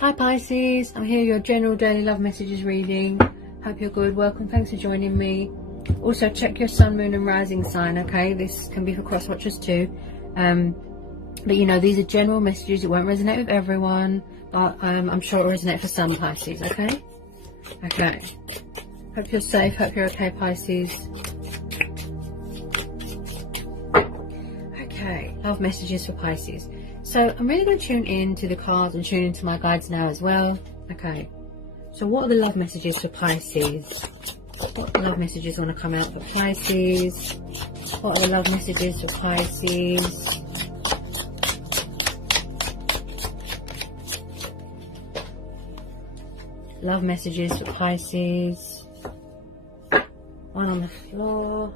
Hi Pisces, I'm here, your general daily love messages reading. Hope you're good. Welcome, thanks for joining me. Also check your sun, moon and rising sign, okay? This can be for cross watchers too. But you know, these are general messages. It won't resonate with everyone, but I'm sure it will resonate for some Pisces, okay? Okay. Hope you're safe, hope you're okay, Pisces. Okay, love messages for Pisces. So I'm really going to tune in to the cards and tune into my guides now as well. Okay, so what are the love messages for Pisces? What love messages want to come out for Pisces? What are the love messages for Pisces? Love messages for Pisces. One on the floor.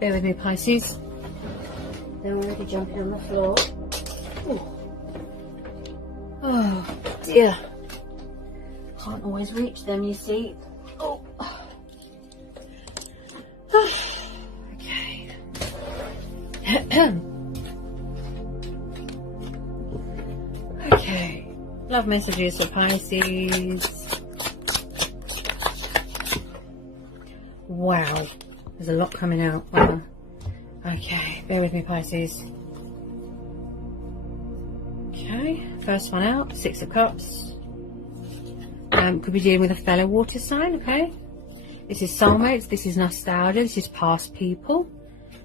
Bear with me, Pisces. They're already jumping on the floor. Ooh. Oh dear. Can't always reach them, you see. Oh. Okay. Okay. Love messages for Pisces. Wow. There's a lot coming out. Wow. Okay. Bear with me, Pisces. Okay, first one out, Six of Cups. Could be dealing with a fellow water sign, okay? This is soulmates, this is nostalgia, this is past people.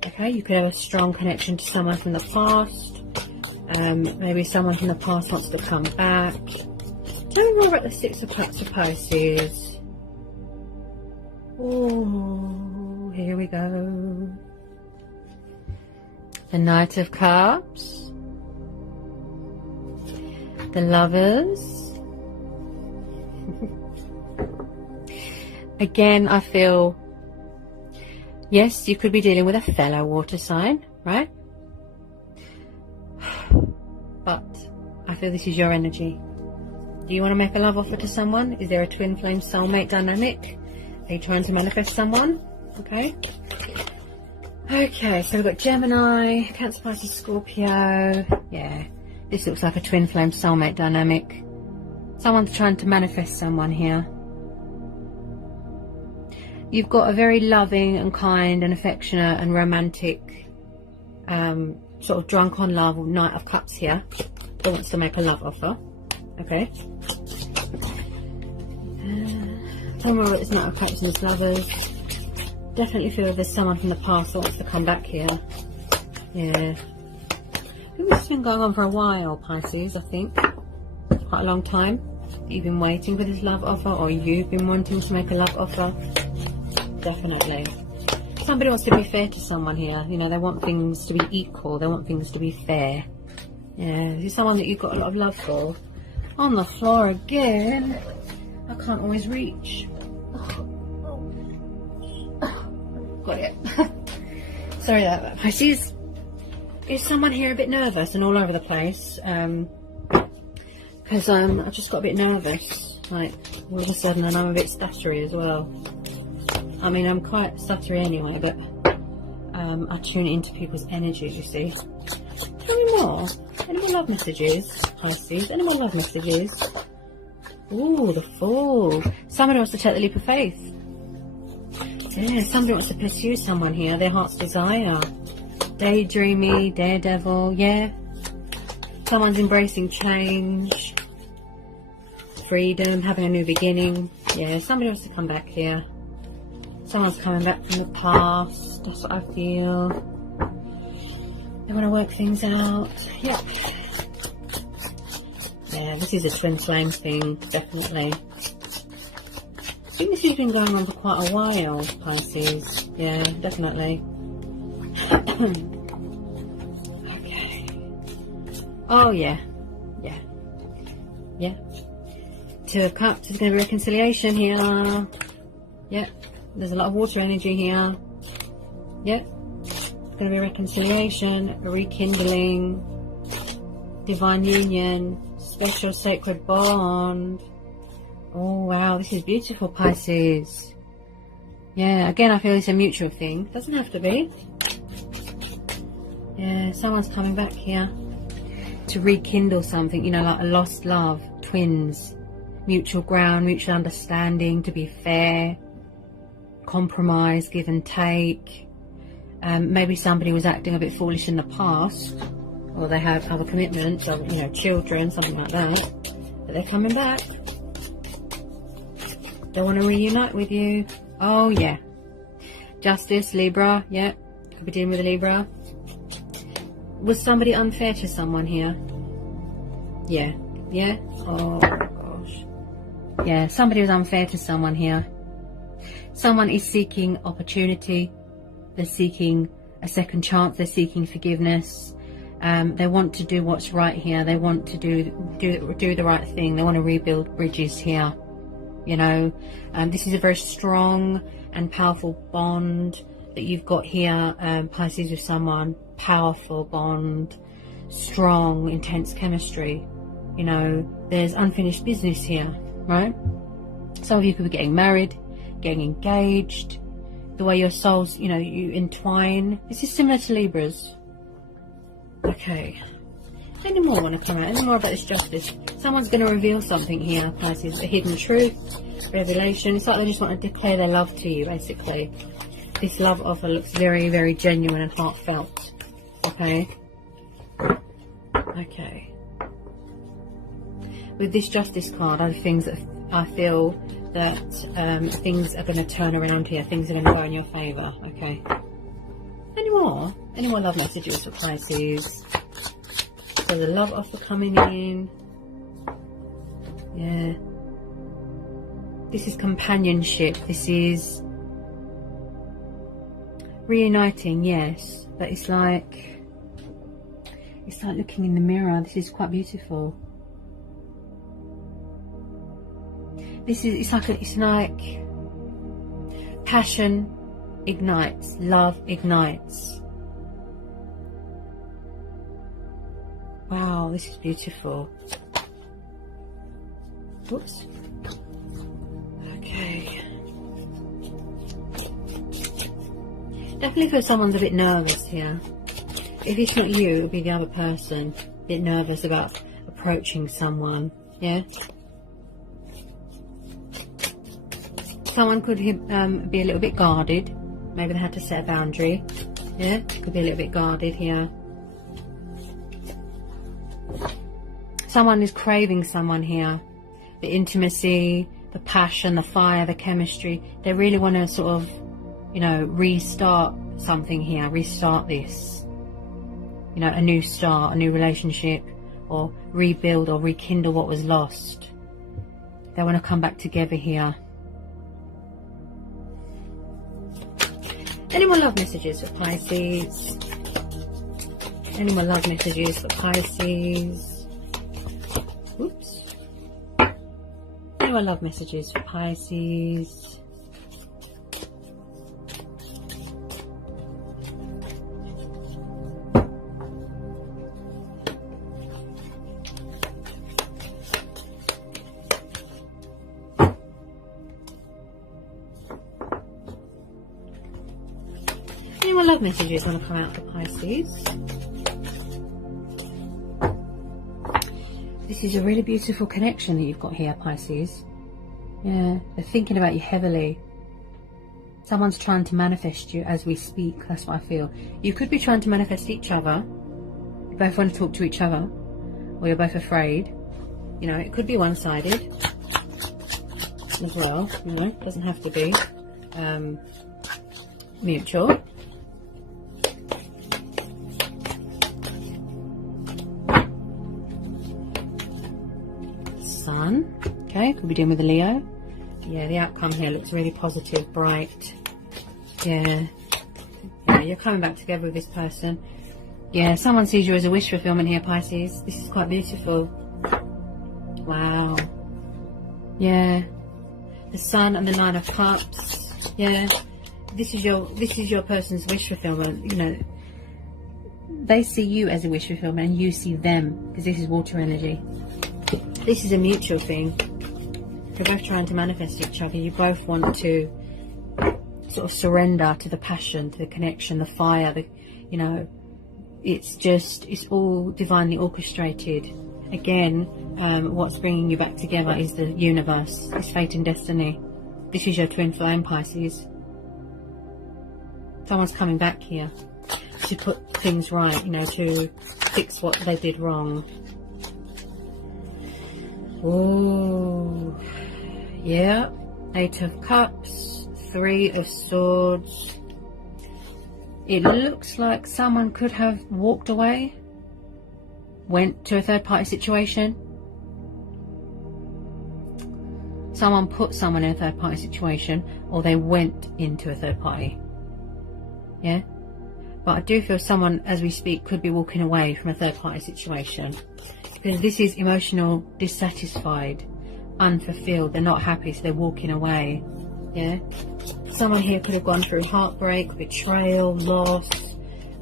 Okay, you could have a strong connection to someone from the past. Maybe someone from the past wants to come back. Tell me more about the Six of Cups for Pisces. Oh, here we go. The Knight of Cups. The Lovers. Again, I feel, yes, you could be dealing with a fellow water sign, right? But I feel this is your energy. Do you want to make a love offer to someone? Is there a twin flame soulmate dynamic? Are you trying to manifest someone? Okay. Okay, so we've got Gemini, Cancer, Pisces, Scorpio. Yeah. This looks like a twin flame soulmate dynamic. Someone's trying to manifest someone here. You've got a very loving and kind and affectionate and romantic, sort of drunk on love Knight of Cups here. Who wants to make a love offer. Okay. Tell me what this Knight of Cups and this Lovers. Definitely feel there's someone from the past that wants to come back here. Yeah. I think this has been going on for a while, Pisces, I think. Quite a long time. You've been waiting for this love offer, or you've been wanting to make a love offer. Definitely. Somebody wants to be fair to someone here. You know, they want things to be equal. They want things to be fair. Yeah, this is someone that you've got a lot of love for. On the floor again. I can't always reach. Got it. Sorry about that, Pisces. Is someone here a bit nervous and all over the place? Because I just got a bit nervous, like all of a sudden, and I'm a bit stuttery as well. I mean, I'm quite stuttery anyway, but I tune into people's energies, you see. Tell me more. Any more love messages, Pisces? Any more love messages? Ooh, the Fool. Somebody wants to take the leap of faith. Yeah, somebody wants to pursue someone here, their heart's desire. Daydreamy, daredevil, yeah. Someone's embracing change, freedom, having a new beginning. Yeah, somebody wants to come back here. Someone's coming back from the past. That's what I feel. They want to work things out. Yep. Yeah, this is a twin flame thing, definitely. I think this has been going on for quite a while, Pisces. Yeah, definitely. Okay. Oh yeah. Yeah. Yeah. Two of Cups. There's going to be reconciliation here. Yeah. There's a lot of water energy here. Yeah. There's going to be reconciliation, a rekindling, divine union, special sacred bond. Oh wow, this is beautiful, Pisces. Yeah, again, I feel it's a mutual thing. Doesn't have to be. Yeah, someone's coming back here to rekindle something, you know, like a lost love. twins. Mutual ground, mutual understanding, to be fair, compromise, give and take. Maybe somebody was acting a bit foolish in the past, or they have other commitments, or, you know, children, something like that. But they're coming back. They want to reunite with you. Oh, yeah. Justice, Libra, yeah. Could be dealing with a Libra. Was somebody unfair to someone here? Yeah. Yeah? Oh, gosh. Yeah, somebody was unfair to someone here. Someone is seeking opportunity. They're seeking a second chance. They're seeking forgiveness. They want to do what's right here. They want to do the right thing. They want to rebuild bridges here. You know, this is a very strong and powerful bond that you've got here, Pisces, with someone. Powerful bond, strong, intense chemistry. You know, there's unfinished business here, right? Some of you could be getting married, getting engaged. The way your souls, you know, you entwine. This is similar to Libras. Okay. Any more want to come out? Any more about this justice? Someone's going to reveal something here, Pisces. A hidden truth, revelation. It's like they just want to declare their love to you, basically. This love offer looks very, very genuine and heartfelt. Okay. Okay. With this justice card, are things that I feel that things are going to turn around here. Things are going to go in your favour. Okay. Any more? Any more love messages for Pisces? So the love offer coming in. Yeah. This is companionship. This is reuniting, yes. But it's like looking in the mirror. This is quite beautiful. It's like passion ignites, love ignites. Wow, this is beautiful. Oops. Okay. Definitely feel someone's a bit nervous here. If it's not you, it'll be the other person. A bit nervous about approaching someone. Yeah. Someone could be a little bit guarded. Maybe they had to set a boundary. Yeah, could be a little bit guarded here. Someone is craving someone here. The intimacy, the passion, the fire, the chemistry. They really want to sort of, you know, restart something here. Restart this. You know, a new start, a new relationship, or rebuild or rekindle what was lost. They want to come back together here. Any more love messages for Pisces? Any more love messages for Pisces? Oops. Any more love messages for Pisces? Any more love messages want to come out for Pisces? This is a really beautiful connection that you've got here, Pisces. Yeah, they're thinking about you heavily. Someone's trying to manifest you as we speak. That's what I feel. You could be trying to manifest each other. You both want to talk to each other, or you're both afraid. You know, it could be one-sided as well. You know, it doesn't have to be mutual. Sun. Okay, could be dealing with a Leo. Yeah, the outcome here looks really positive, bright. Yeah, you're coming back together with this person. Yeah, someone sees you as a wish fulfillment here, Pisces. This is quite beautiful. Wow. Yeah, the Sun and the Nine of Cups. Yeah, this is your person's wish fulfillment. You know, they see you as a wish fulfillment, and you see them, because this is water energy. This is a mutual thing. You're both trying to manifest each other. You both want to sort of surrender to the passion, to the connection, the fire. You know, it's all divinely orchestrated. again, what's bringing you back together is the universe. It's fate and destiny. This is your twin flame, Pisces. Someone's coming back here to put things right, you know, to fix what they did wrong. Oh, yeah. 8 of Cups, 3 of Swords. It looks like someone could have walked away, went to a third party situation. Someone put someone in a third party situation, or they went into a third party. Yeah? But I do feel someone, as we speak, could be walking away from a third party situation. Because this is emotional, dissatisfied, unfulfilled. They're not happy, so they're walking away. Yeah? Someone here could have gone through heartbreak, betrayal, loss,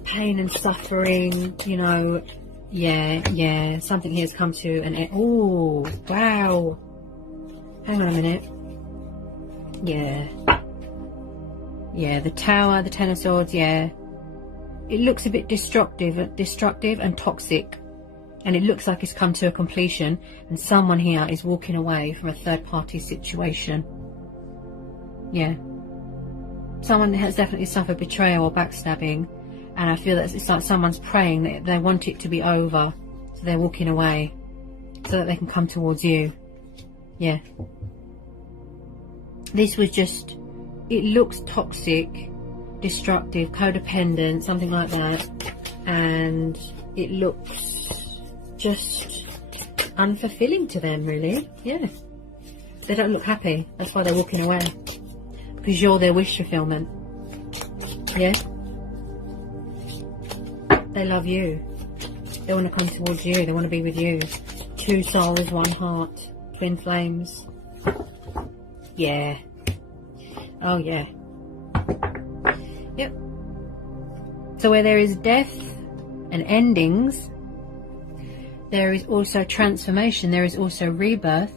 pain and suffering, you know. Yeah. Something here has come to an end. Oh, wow. Hang on a minute. Yeah, the Tower, the Ten of Swords, yeah. It looks a bit destructive and toxic. And it looks like it's come to a completion. And someone here is walking away from a third party situation. Yeah. Someone has definitely suffered betrayal or backstabbing. And I feel that it's like someone's praying that they want it to be over. So they're walking away. So that they can come towards you. Yeah. This was just... It looks toxic, destructive, codependent, something like that. And it looks just unfulfilling to them, really. Yeah. They don't look happy. That's why they're walking away. Because you're their wish fulfillment. Yeah. They love you. They want to come towards you. They want to be with you. 2 souls, 1 heart. Twin flames. Yeah. Oh, yeah. Yep. So where there is death and endings, there is also transformation. There is also rebirth.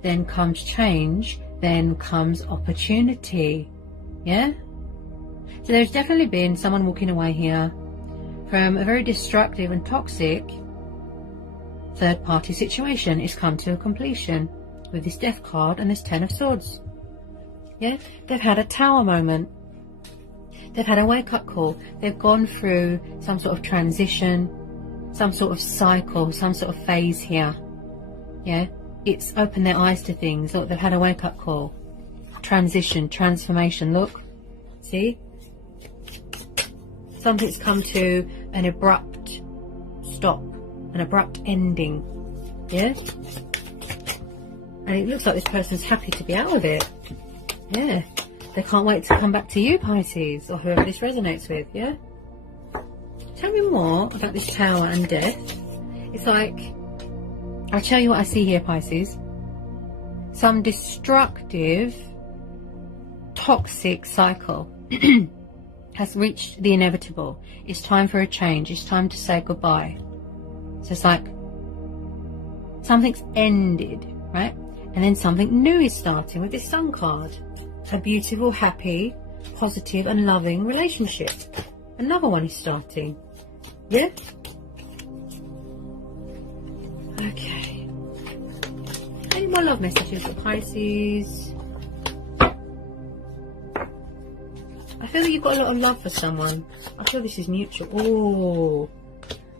Then comes change. Then comes opportunity. Yeah? So there's definitely been someone walking away here from a very destructive and toxic third-party situation. It's come to a completion with this Death card and this Ten of Swords. Yeah, they've had a Tower moment. They've had a wake-up call. They've gone through some sort of transition, some sort of cycle, some sort of phase here. Yeah, it's opened their eyes to things. Look, they've had a wake-up call. Transition, transformation. Look, see? Something's come to an abrupt stop, an abrupt ending. Yeah? And it looks like this person's happy to be out of it. Yeah, they can't wait to come back to you, Pisces, or whoever this resonates with. Yeah, tell me more about this Tower and death. It's like, I'll tell you what I see here, Pisces. Some destructive, toxic cycle has reached the inevitable. It's time for a change. It's time to say goodbye. So it's like something's ended, right? And then something new is starting with this Sun card. A beautiful, happy, positive and loving relationship. Another one is starting. Yeah? Okay. Any more love messages for Pisces? I feel that you've got a lot of love for someone. I feel this is mutual.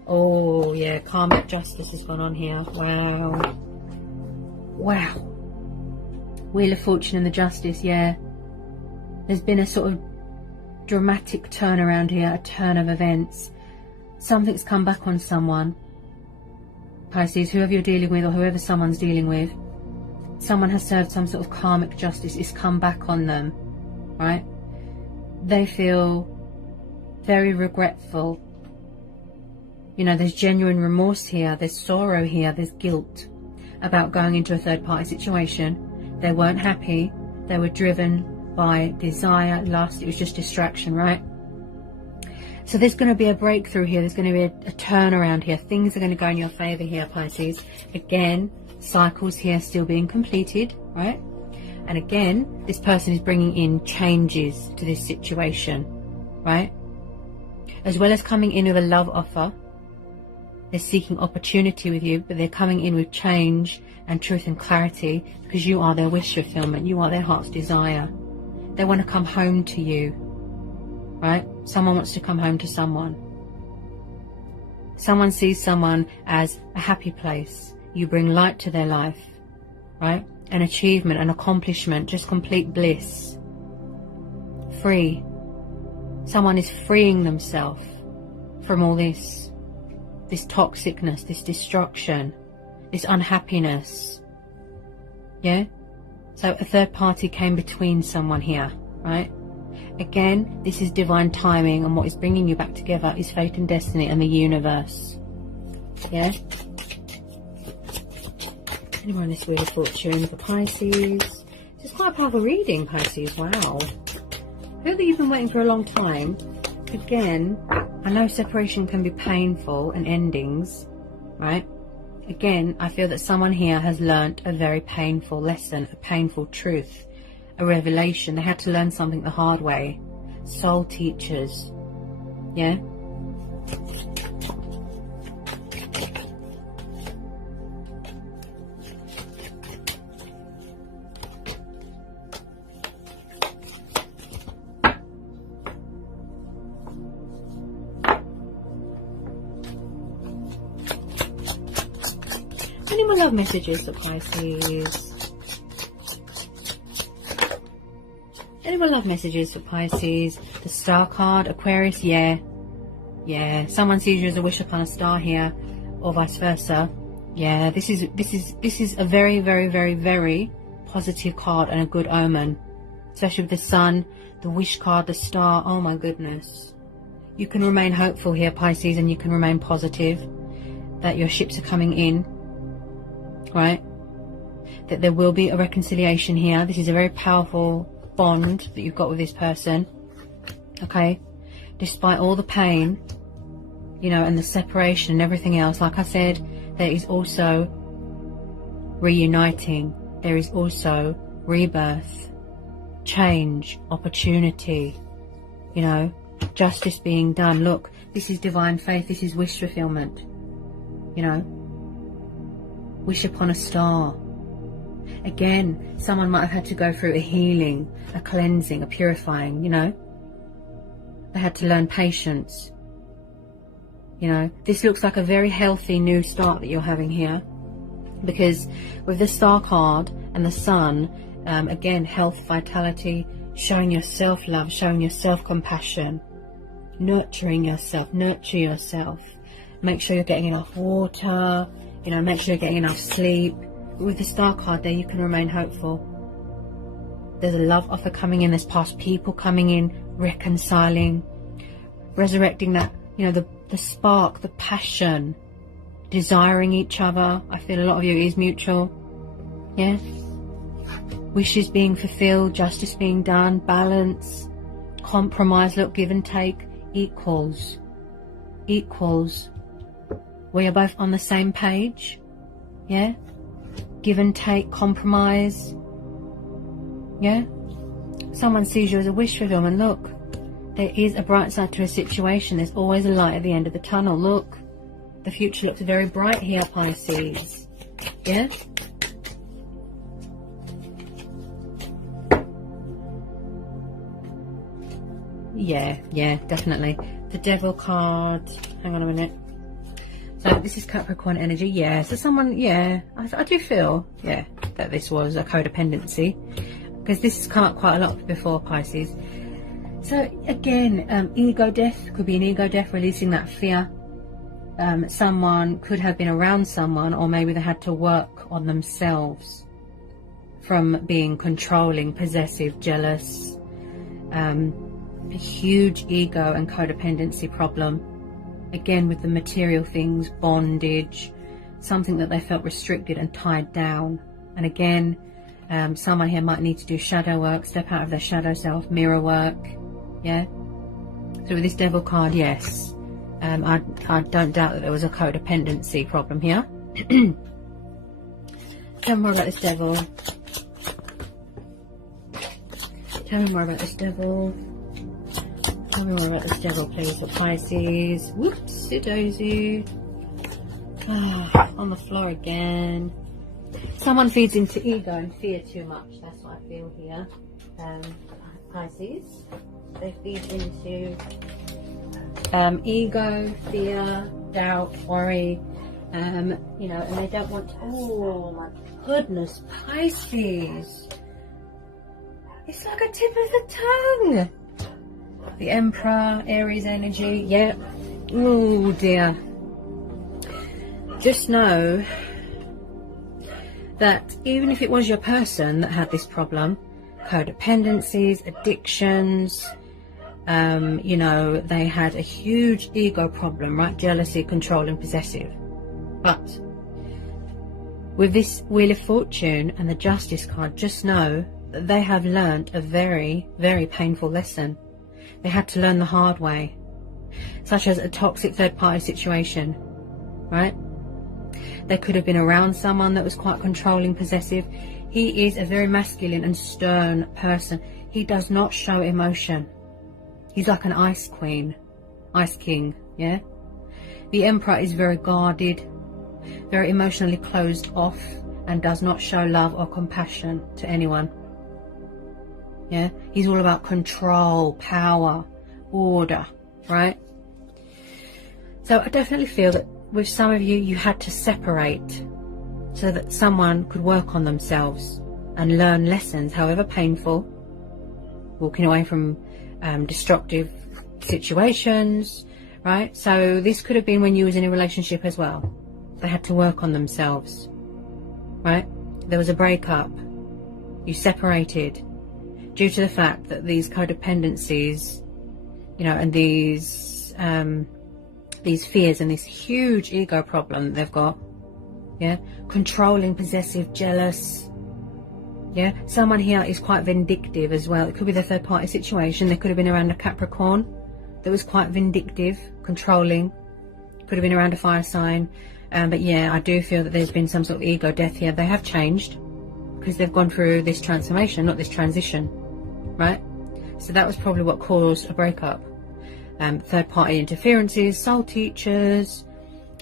Oh, yeah. Karmic justice has gone on here. Wow. Wow. Wheel of Fortune and the Justice, yeah. There's been a sort of dramatic turnaround here, a turn of events. Something's come back on someone. Pisces, whoever you're dealing with or whoever someone's dealing with, someone has served some sort of karmic justice. It's come back on them, right? They feel very regretful. You know, there's genuine remorse here. There's sorrow here. There's guilt about going into a third-party situation. They weren't happy. They were driven by desire, lust. It was just distraction, right? So there's going to be a breakthrough here. There's going to be a turnaround here. Things are going to go in your favour here, Pisces. Again, cycles here still being completed, right? And again, this person is bringing in changes to this situation, right? As well as coming in with a love offer, They're seeking opportunity with you, but they're coming in with change and truth and clarity, because you are their wish fulfillment. You are their heart's desire. They want to come home to you, right? Someone wants to come home to someone. Someone sees someone as a happy place. You bring light to their life, right? An achievement, an accomplishment, just complete bliss. Free. Someone is freeing themselves from all this toxicness, this destruction, this unhappiness. Yeah? So a third party came between someone here, right? Again, this is divine timing, and what is bringing you back together is fate and destiny and the universe. Yeah? Anyone on this Wheel of Fortune for Pisces? This is quite a powerful reading, Pisces. Wow. Who that you've been waiting for a long time. Again, I know separation can be painful and endings, right? Again, I feel that someone here has learnt a very painful lesson, a painful truth, a revelation. They had to learn something the hard way. Soul teachers. Yeah? Any more love messages for Pisces? Any more love messages for Pisces? The Star card, Aquarius, yeah. Yeah, someone sees you as a wish upon a star here, or vice versa. Yeah, this is a very, very, very, very positive card and a good omen. Especially with the Sun, the wish card, the star. Oh my goodness. You can remain hopeful here, Pisces, and you can remain positive that your ships are coming in. Right? That there will be a reconciliation here. This is a very powerful bond that you've got with this person. Okay? Despite all the pain, you know, and the separation and everything else, like I said, there is also reuniting. There is also rebirth, change, opportunity, you know, justice being done. Look, this is divine faith. This is wish fulfillment, you know. Wish upon a star. Again, someone might have had to go through a healing, a cleansing, a purifying, you know. They had to learn patience. You know, this looks like a very healthy new start that you're having here. Because with the Star card and the Sun, again, health, vitality, showing your self-love, showing your self-compassion, nurturing yourself, nurture yourself. Make sure you're getting enough water. You know, make sure you're getting enough sleep. With the Star card there, you can remain hopeful. There's a love offer coming in. There's past people coming in, reconciling, resurrecting that, you know, the spark, the passion, desiring each other. I feel a lot of you is mutual. Yeah? Wishes being fulfilled, justice being done, balance, compromise. Look, give and take equals. Equals. We are both on the same page. Yeah? Give and take, compromise. Yeah? Someone sees you as a wish fulfillment. Look, there is a bright side to a situation. There's always a light at the end of the tunnel. Look, the future looks very bright here, Pisces. Yeah? Yeah, definitely. The Devil card. Hang on a minute. So this is Capricorn energy, yeah. So someone, yeah, I do feel, yeah, that this was a codependency, because this has come up quite a lot before, Pisces. So again, ego death, could be an ego death, releasing that fear. Someone could have been around someone, or maybe they had to work on themselves from being controlling, possessive, jealous, a huge ego and codependency problem. Again, with the material things, bondage, something that they felt restricted and tied down. And again, someone here might need to do shadow work, step out of their shadow self, mirror work. Yeah. So with this Devil card, yes, I don't doubt that there was a codependency problem here. Tell me more about this Devil. Tell me more about this Devil. Tell me more about this Devil, please, for Pisces. Whoopsie daisy. On the floor again. Someone feeds into ego and fear too much. That's what I feel here. Pisces. They feed into ego, fear, doubt, worry. You know, and they don't want to, oh my goodness, Pisces. It's like a tip of the tongue. The Emperor, Aries energy, yeah. Oh dear. Just know that even if it was your person that had this problem, codependencies, addictions, you know, they had a huge ego problem, right? Jealousy, control and possessive. But with this Wheel of Fortune and the Justice card, just know that they have learned a very, very painful lesson. They had to learn the hard way, such as a toxic third-party situation, right? They could have been around someone that was quite controlling, possessive. He is a very masculine and stern person. He does not show emotion. He's like an ice queen, ice king, yeah? The Emperor is very guarded, very emotionally closed off, and does not show love or compassion to anyone. Yeah, he's all about control, power, order, right? So I definitely feel that with some of you, you had to separate so that someone could work on themselves and learn lessons, however painful, walking away from destructive situations, right? So this could have been when you was in a relationship as well. They had to work on themselves, right? There was a breakup, you separated due to the fact that these codependencies, you know, and these fears and this huge ego problem that they've got, yeah, controlling, possessive, jealous, yeah. Someone here is quite vindictive as well. It could be the third party situation. They could have been around a Capricorn that was quite vindictive, controlling. Could have been around a fire sign. But yeah, I do feel that there's been some sort of ego death here. They have changed because they've gone through this transformation, not this transition, right? So that was probably what caused a breakup. Third party interferences, soul teachers,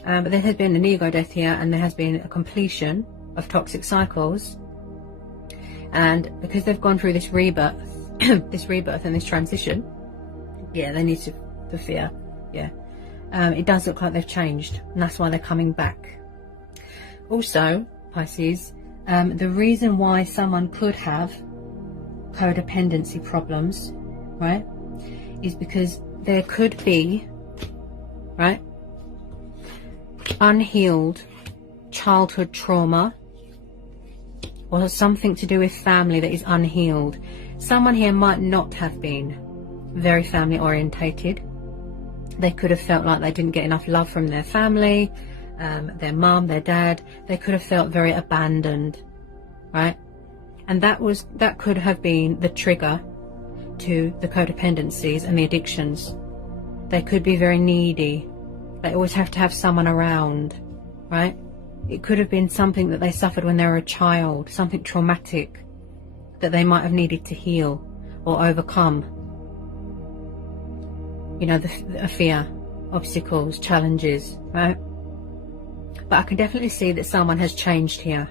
but there has been an ego death here, and there has been a completion of toxic cycles. And because they've gone through this rebirth, and this transition, yeah, they need to fear, yeah. It does look like they've changed, and that's why they're coming back. Also, Pisces, the reason why someone could have codependency problems, right, is because there could be, right, unhealed childhood trauma or something to do with family that is unhealed. Someone here might not have been very family orientated. They could have felt like they didn't get enough love from their family, their mum, their dad. They could have felt very abandoned, right? And that could have been the trigger to the codependencies and the addictions. They could be very needy. They always have to have someone around, right? It could have been something that they suffered when they were a child, something traumatic that they might have needed to heal or overcome. You know, the fear, obstacles, challenges, right? But I can definitely see that someone has changed here.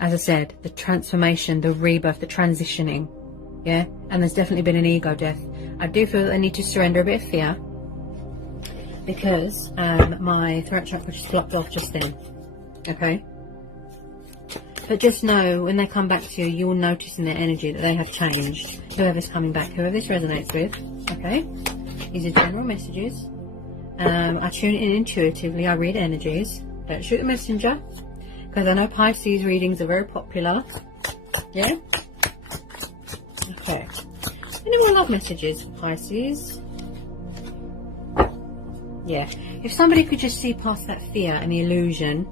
As I said, the transformation, the rebirth, the transitioning, yeah? And there's definitely been an ego death. I do feel that they need to surrender a bit of fear, because my throat chakra just blocked off just then, okay? But just know, when they come back to you, you will notice in their energy that they have changed. Whoever's coming back, whoever this resonates with, okay? These are general messages. I tune in intuitively, I read energies. Don't shoot the messenger, because I know Pisces readings are very popular. Yeah? Okay. Any more love messages, Pisces? Yeah. If somebody could just see past that fear and the illusion,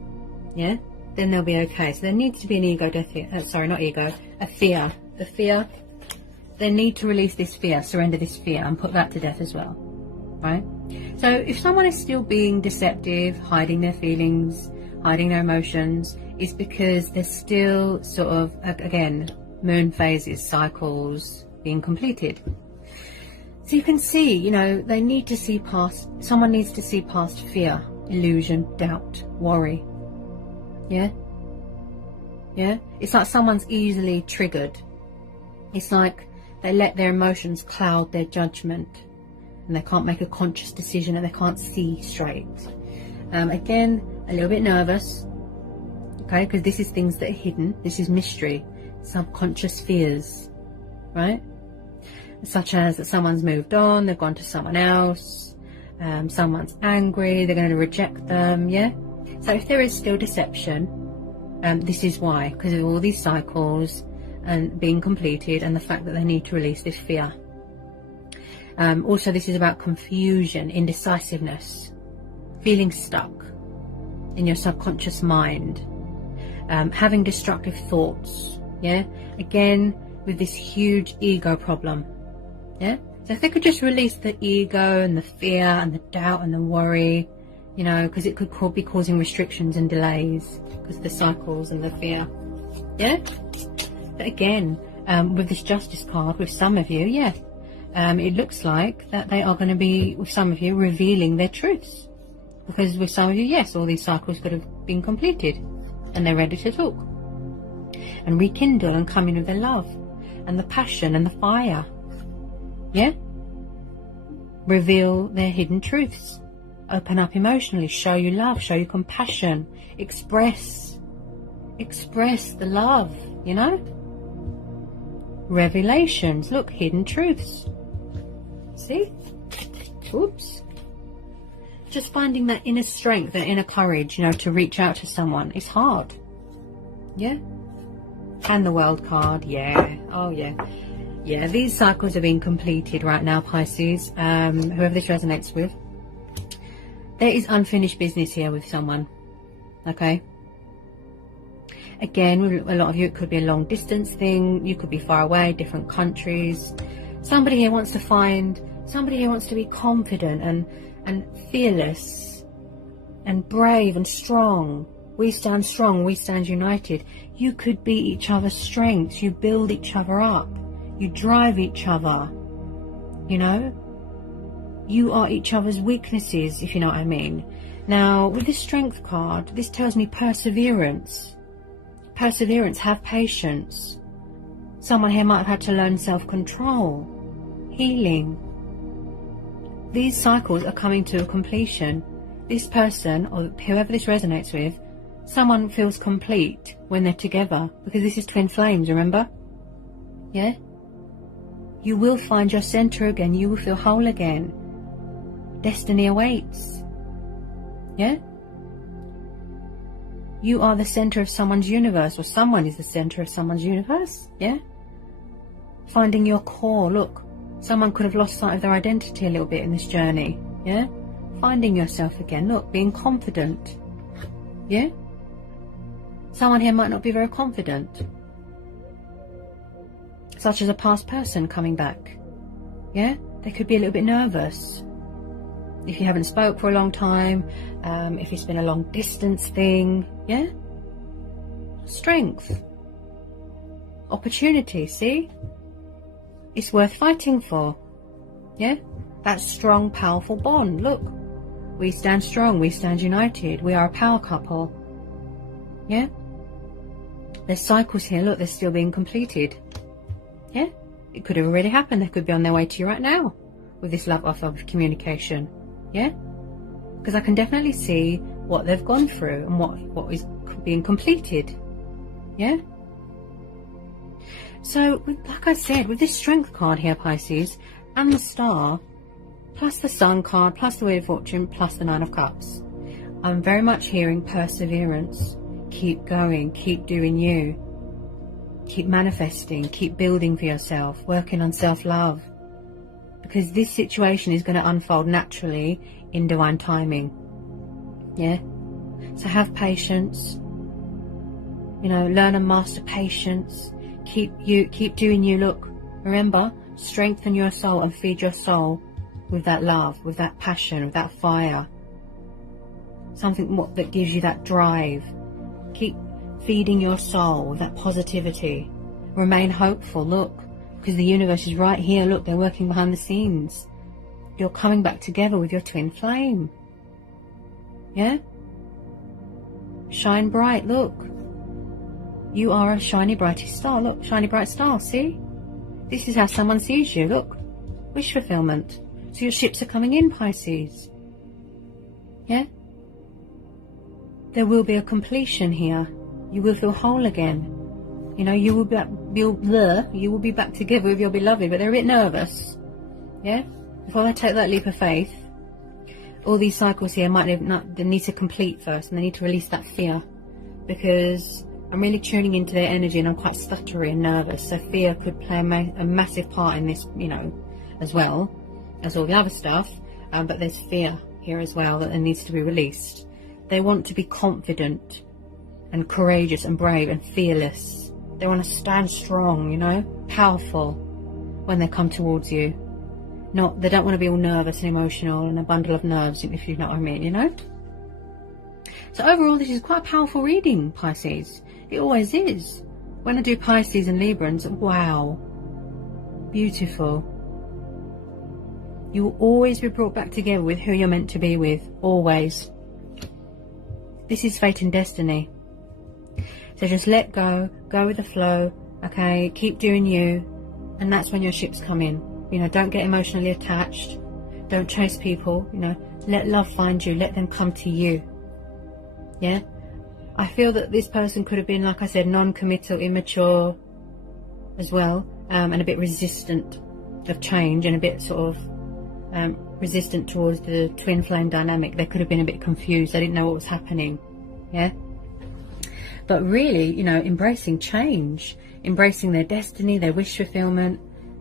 yeah, then they'll be okay. So there needs to be an ego death here. Sorry, not ego. A fear. The fear. They need to release this fear, surrender this fear, and put that to death as well. Right? So if someone is still being deceptive, hiding their feelings, hiding their emotions, it's because there's still sort of, again, moon phases, cycles being completed. So you can see, you know, they need to see past, someone needs to see past fear, illusion, doubt, worry. Yeah? Yeah? It's like someone's easily triggered. It's like they let their emotions cloud their judgment, and they can't make a conscious decision, and they can't see straight. Again, a little bit nervous, okay, because this is things that are hidden. This is mystery, subconscious fears, right? Such as that someone's moved on, they've gone to someone else, someone's angry, they're going to reject them, yeah? So if there is still deception, this is why, because of all these cycles and being completed, and the fact that they need to release this fear. Also, this is about confusion, indecisiveness, feeling stuck in your subconscious mind, having destructive thoughts, yeah? Again, with this huge ego problem, yeah? So if they could just release the ego and the fear and the doubt and the worry, you know, because it could be causing restrictions and delays because of the cycles and the fear, yeah? But again, with this Justice card, with some of you, yeah, it looks like that they are going to be, with some of you, revealing their truths. Because with some of you, yes, all these cycles could have been completed and they're ready to talk and rekindle and come in with their love and the passion and the fire. Yeah? Reveal their hidden truths. Open up emotionally. Show you love. Show you compassion. Express the love, you know? Revelations. Look, hidden truths. See? Oops. Just finding that inner strength, that inner courage, you know, to reach out to someone. It's hard. Yeah? And the World card. Yeah. Oh, yeah. Yeah, these cycles are being completed right now, Pisces. Whoever this resonates with. There is unfinished business here with someone. Okay? Again, with a lot of you, it could be a long distance thing. You could be far away, different countries. Somebody here wants to find, somebody here wants to be confident and fearless and brave and strong. We stand strong, we stand united. You could be each other's strengths. You build each other up. You drive each other. You know? You are each other's weaknesses, if you know what I mean. Now, with this Strength card, this tells me perseverance. Perseverance, have patience. Someone here might have had to learn self-control, healing. These cycles are coming to a completion. This person, or whoever this resonates with, someone feels complete when they're together, because this is twin flames, remember? Yeah? You will find your center again. You will feel whole again. Destiny awaits. Yeah? You are the center of someone's universe, or someone is the center of someone's universe. Yeah? Finding your core. Look, someone could have lost sight of their identity a little bit in this journey. Yeah? Finding yourself again. Look, being confident. Yeah? Someone here might not be very confident. Such as a past person coming back. Yeah? They could be a little bit nervous. If you haven't spoke for a long time, if it's been a long distance thing, yeah? Strength. Opportunity, see? It's worth fighting for, yeah? That strong, powerful bond, look. We stand strong, we stand united, we are a power couple, yeah? There's cycles here, look, they're still being completed, yeah? It could have already happened, they could be on their way to you right now with this love offer of communication. Yeah, because I can definitely see what they've gone through and what is being completed. Yeah. So, like I said, with this Strength card here, Pisces, and the Star, plus the Sun card, plus the Wheel of Fortune, plus the Nine of Cups, I'm very much hearing perseverance. Keep going, keep doing you, keep manifesting, keep building for yourself, working on self-love. Because this situation is going to unfold naturally in divine timing. Yeah? So have patience. You know, learn and master patience. Keep doing you. Look, remember, strengthen your soul and feed your soul with that love, with that passion, with that fire. Something that gives you that drive. Keep feeding your soul with that positivity. Remain hopeful. Look, because the universe is right here. Look, they're working behind the scenes. You're coming back together with your twin flame. Yeah? Shine bright, look. You are a shiny, brightest star. Look, shiny, bright star, see? This is how someone sees you, look. Wish fulfillment. So your ships are coming in, Pisces. Yeah? There will be a completion here. You will feel whole again. You know, you will be back together with your beloved, but they're a bit nervous. Yeah? Before they take that leap of faith, all these cycles here they need to complete first, and they need to release that fear, because I'm really tuning into their energy and I'm quite stuttery and nervous, so fear could play a massive part in this, you know, as well as all the other stuff, but there's fear here as well that needs to be released. They want to be confident and courageous and brave and fearless. They want to stand strong, you know, powerful when they come towards you. They don't want to be all nervous and emotional and a bundle of nerves, if you know what I mean, you know. So overall, this is quite a powerful reading, Pisces. It always is. When I do Pisces and Librans, wow, beautiful. You will always be brought back together with who you're meant to be with, always. This is fate and destiny. So just let go, go with the flow, okay, keep doing you, and that's when your ships come in. You know, don't get emotionally attached, don't chase people, you know, let love find you, let them come to you. Yeah? I feel that this person could have been, like I said, non-committal, immature as well, and a bit resistant of change, and a bit sort of resistant towards the twin flame dynamic. They could have been a bit confused, they didn't know what was happening. Yeah? But really, you know, embracing change, embracing their destiny, their wish fulfillment,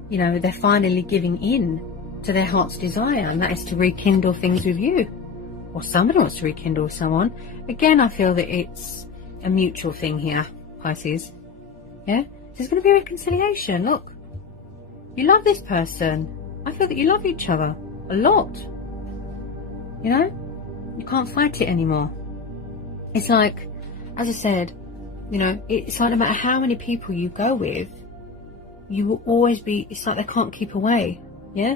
you know, they're finally giving in to their heart's desire, and that is to rekindle things with you, or somebody wants to rekindle with someone. Again, I feel that it's a mutual thing here, Pisces. Yeah, there's going to be reconciliation. Look, you love this person. I feel that you love each other a lot. You know, you can't fight it anymore. It's like, as I said, you know, it's like no matter how many people you go with, you will always be, it's like they can't keep away. Yeah?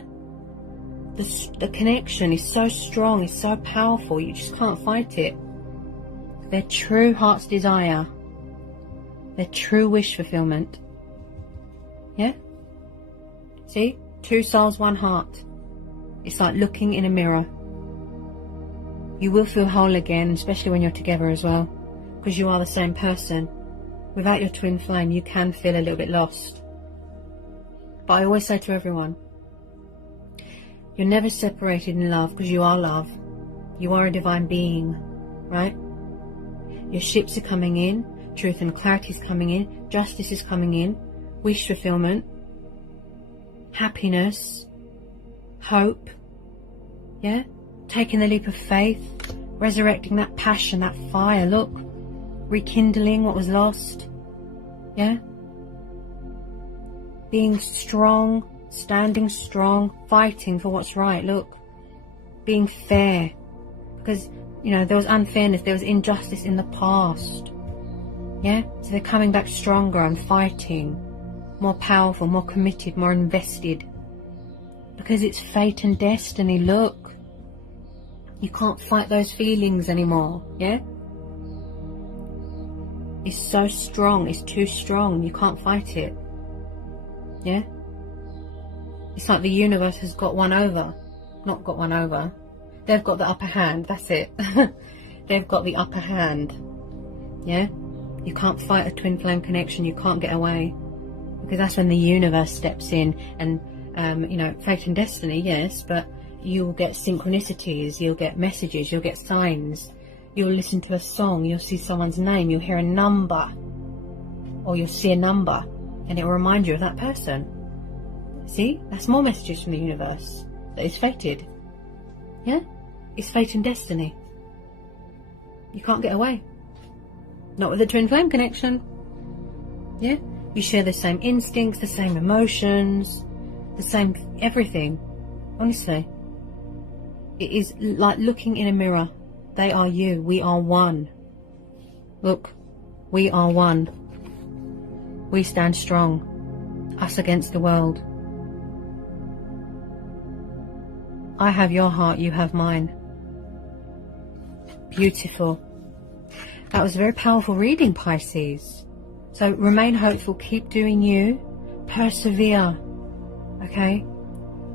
The connection is so strong, it's so powerful, you just can't fight it. Their true heart's desire, their true wish fulfillment. Yeah? See? Two souls, one heart. It's like looking in a mirror. You will feel whole again, especially when you're together as well, because you are the same person. Without your twin flame, you can feel a little bit lost. But I always say to everyone, you're never separated in love, because you are love. You are a divine being, right? Your ships are coming in, truth and clarity is coming in, justice is coming in, wish fulfillment, happiness, hope, yeah? Taking the leap of faith, resurrecting that passion, that fire, look, rekindling what was lost, yeah? Being strong, standing strong, fighting for what's right, look. Being fair. Because, you know, there was unfairness, there was injustice in the past. Yeah? So they're coming back stronger and fighting. More powerful, more committed, more invested. Because it's fate and destiny, look. You can't fight those feelings anymore, yeah? It's so strong, it's too strong, you can't fight it. Yeah? It's like the universe has got one over. Not got one over. They've got the upper hand, that's it. They've got the upper hand. Yeah? You can't fight a twin flame connection, you can't get away. Because that's when the universe steps in and, you know, fate and destiny, yes, but you'll get synchronicities, you'll get messages, you'll get signs. You'll listen to a song, you'll see someone's name, you'll hear a number. Or you'll see a number. And it will remind you of that person. See? That's more messages from the universe. That is fated. Yeah? It's fate and destiny. You can't get away. Not with a twin flame connection. Yeah? You share the same instincts, the same emotions, the same everything. Honestly. It is like looking in a mirror. They are you. We are one. Look. We are one. We stand strong. Us against the world. I have your heart, you have mine. Beautiful. That was a very powerful reading, Pisces. So remain hopeful, keep doing you, persevere, okay?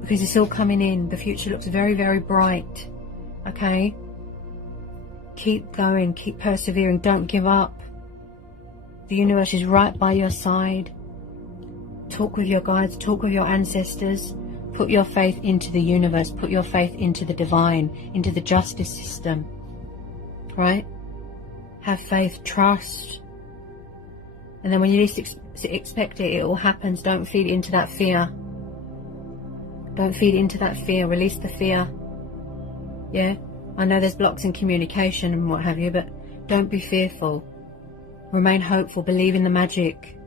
Because it's all coming in. The future looks very, very bright, okay? Keep going, keep persevering, don't give up. The universe is right by your side. Talk with your guides, talk with your ancestors. Put your faith into the universe, put your faith into the divine, into the justice system, right? Have faith, trust. And then when you least expect it, it all happens. Don't feed into that fear. Don't feed into that fear. Release the fear. Yeah? I know there's blocks in communication and what have you, but don't be fearful. Remain hopeful. Believe in the magic.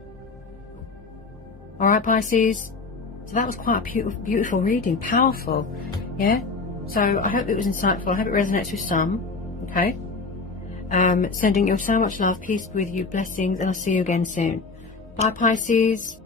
Alright, Pisces? So that was quite a beautiful reading. Powerful. Yeah? So I hope it was insightful. I hope it resonates with some. Okay? Sending you so much love, peace with you, blessings, and I'll see you again soon. Bye, Pisces.